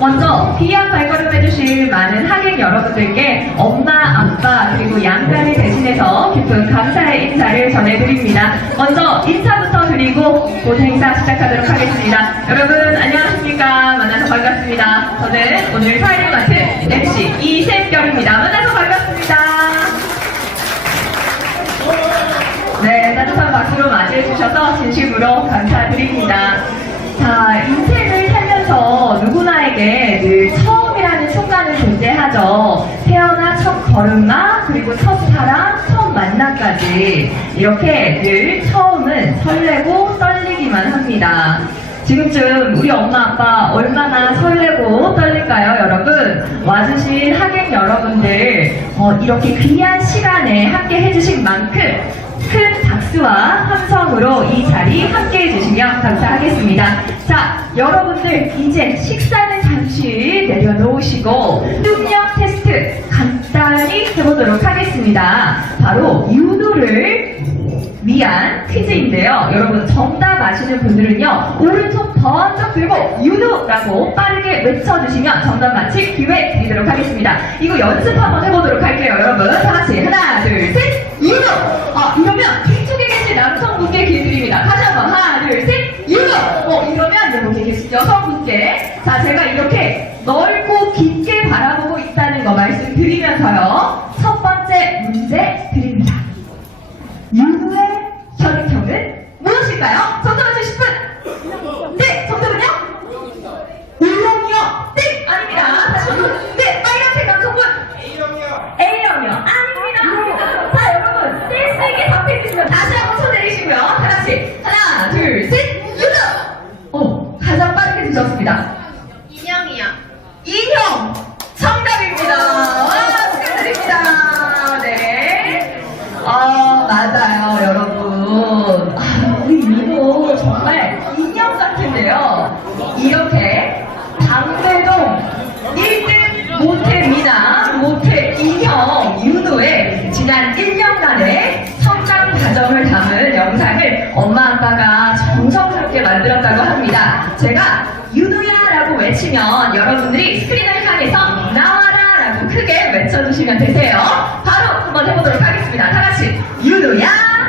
먼저 귀한 발걸음 해주실 많은 하객 여러분들께 엄마, 아빠 그리고 양가를 대신해서 깊은 감사의 인사를 전해드립니다. 먼저 인사부터 드리고 본 행사 시작하도록 하겠습니다. 여러분 안녕하십니까? 만나서 반갑습니다. 저는 오늘 사회를 맡은 MC 이샘결입니다. 만나서 반갑습니다. 네, 따뜻한 박수로 맞이해주셔서 진심으로 감사드립니다. 자, 걸음마, 그리고 첫 사랑, 첫 만남까지. 이렇게 늘 처음은 설레고 떨리기만 합니다. 지금쯤 우리 엄마 아빠 얼마나 설레고 떨릴까요, 여러분? 와주신 하객 여러분들, 어, 이렇게 귀한 시간에 함께 해주신 만큼 큰 박수와 함성으로 이 자리 함께 해주시면 감사하겠습니다. 자, 여러분들 이제 식사는 잠시 내려놓으시고 능력 테스트 하겠습니다. 바로 윤호를 위한 퀴즈인데요. 여러분 정답 아시는 분들은요. 오른손 번쩍 들고 윤호라고 빠르게 외쳐주시면 정답 맞힐 기회 드리도록 하겠습니다. 이거 연습 한번 해보도록 할게요. 여러분 다 같이 하나 둘 셋 윤호! 어, 이러면 뒤쪽에 계신 남성분께 기회 드립니다. 다시 한번 하나 둘 셋 윤호! 어, 이러면 여기 계신 여성분께 자 제가 이렇게 넓고 깊게 바라보고 있다는 거 말씀드리면서요. 무엇일까요? 정답 맞추실 분? 네, 정답은요? O형이요? 네, 아닙니다. 다시 한번. 네, 빨간색 남성분. A형이요? 아닙니다. 자, 여러분, 센스 있게 답해주시면 다시 한번 손 내리시고요. 다 같이 하나, 둘, 셋, 윤호! 어, 가장 빠르게 드셨습니다. 인형이요. 인형 과정을 담은 영상을 엄마 아빠가 정성스럽게 만들었다고 합니다. 제가 윤호야라고 외치면 여러분들이 스크린을 향해서 나와라라고 크게 외쳐주시면 되세요. 바로 한번 해보도록 하겠습니다. 다 같이. 좋습니다.